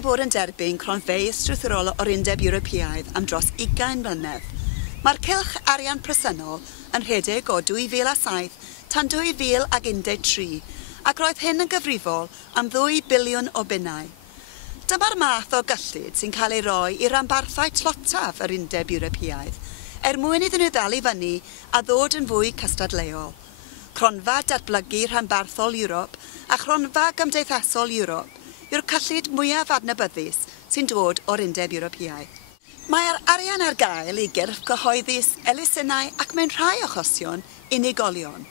wedi bod yn derbyn Chronfeydd Strwythurol o'r Undeb Ewropeaidd am dros 20 mlynedd. Mae'r cylch arian presennol yn rhedeg o 2007 tan 2013 ac roedd hyn yn gyfrifol am 2 biliwn o bunnau. Dyma'r math o gyllid sy'n cael ei roi i'r rhanbarthau tlotaf yr Undeb Ewropeaidd mwyn iddyn nhw ddal i fyny a ddod yn fwy cystadleuol. Cronfa datblygu rhanbarthol Ewrop a chronfa gymdeithasol Ewrop yw'r cyllid mwyaf adnabyddus sy'n dod o'r Undeb Ewropeaidd. Mae'r arian ar gael i gyrff cyhoeddus, elusennau ac mewn rhai achosion unigolion.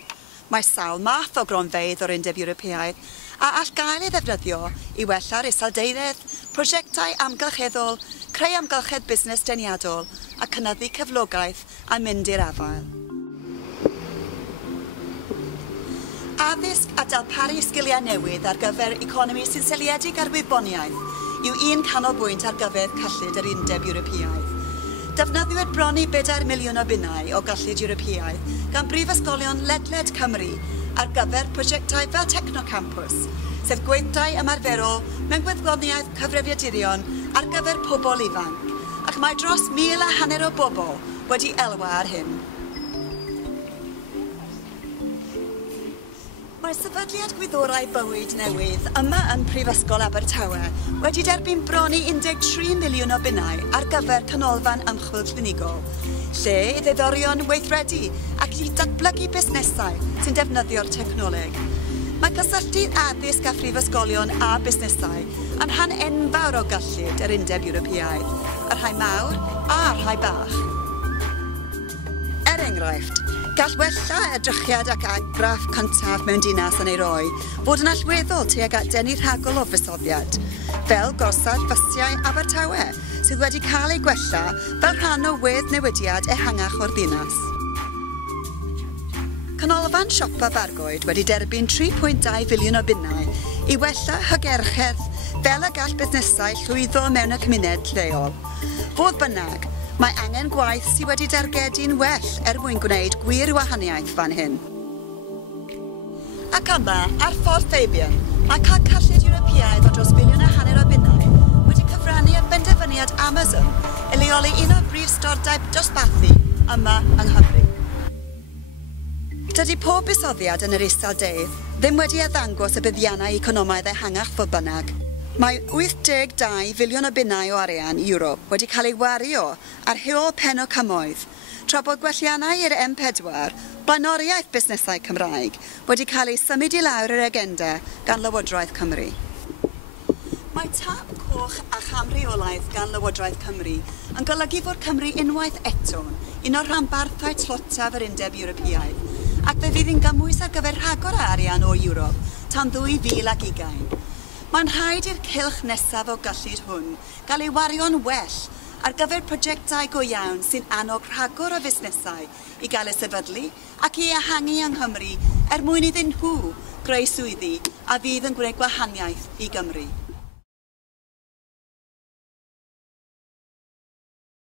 Mae sawl math o gronfeydd o'r Undeb Ewropeaidd a all gael ei ddefnyddio i wella'r iseldeiredd, prosiectau amgylcheddol, creu amgylchedd busnes deniadol a cynyddu cyflogaeth a mynd i'r afael. Addysg a darparu sgiliau newydd ar gyfer economi sy'n seiliedig ar wyddoniaeth yw un canolbwynt ar gyfer cyllid yr Undeb Ewropeaidd. Defnyddiwyd bron i 4 miliwn o bunnau o gyllid Ewropeaidd gan brifysgolion ledled Cymru ar gyfer prosiectau fel Technocampus, sef gweithdai ymarferol mewn gwyddoniaeth cyfrifiadurion ar gyfer pobl ifanc, ac mae dros 1,500 o bobl wedi elwa ar hyn. Mae sefydliad gwyddorau bywyd newydd yma yn Prifysgol Abertawe wedi derbyn bron i 13 miliwn o bunnau ar gyfer canolfan ymchwil clinigol, lle i ddeddorion weithredu ac i datblygu busnesau sy'n defnyddio'r technoleg. Mae cysylltu addysg a phrifysgolion a busnesau yn rhan enfawr o gyllid yr Undeb Ewropeaidd, y rhai mawr a'r rhai bach. Er enghraifft, gall wella edrychiad ac argraff cyntaf mewn dinas yn ei roi fod yn allweddol tuag at denu rhagol o fusoddiad, fel gorsaf fysiau Abertawe, sydd wedi cael ei gwella fel rhan o wedd newidiad ehangach o'r ddinas. Canolfan siopa Bargoed wedi derbyn 3.2 filiwn o bunnau i wella hygerchedd fel y gall busnesau llwyddo mewn y cymuned lleol. Fodd bynnag, mae angen gwaith sydd wedi dargedu'n well mwyn gwneud gwir wahaniaeth fan hyn. Ac yma, ar ffordd Fabian, mae cael cyllid Ewropeaidd o dros 1,5 biliwn o bunnau wedi cyfrannu ar benderfyniad Amazon i leoli un o brif stordau dosbarthu yma yng Nghymru. Dydy pob busoddiad yn yr iseldydd ddim wedi ddangos y buddiannau economaidd ehangach fodd bynnag. Mae 82 filiwn o bunnau o arian Ewrop wedi cael ei wario ar heol pen o cymoedd, tra bod gwelliannau i'r M4, blaenoriaeth busnesau Cymraeg, wedi cael ei symud i lawr yr agenda gan Lywodraeth Cymru. Mae tap coch a chamreolaeth gan Lywodraeth Cymru yn golygu fod Cymru unwaith eto'n un o'r rhanbarthau tlotaf yr Undeb Ewropeaidd, ac fe fydd hi'n gymwys ar gyfer rhagor o arian o Ewrop tan 2020. Mae'n rhaid i'r cylch nesaf o gyllid hwn gael ei wario'n well ar gyfer prosiectau go iawn sy'n annog rhagor o fusnesau i gael ei sefydlu ac i ehangu yng Nghymru mwyn iddyn nhw greu swyddi a fydd yn gwneud gwahaniaeth i Gymru.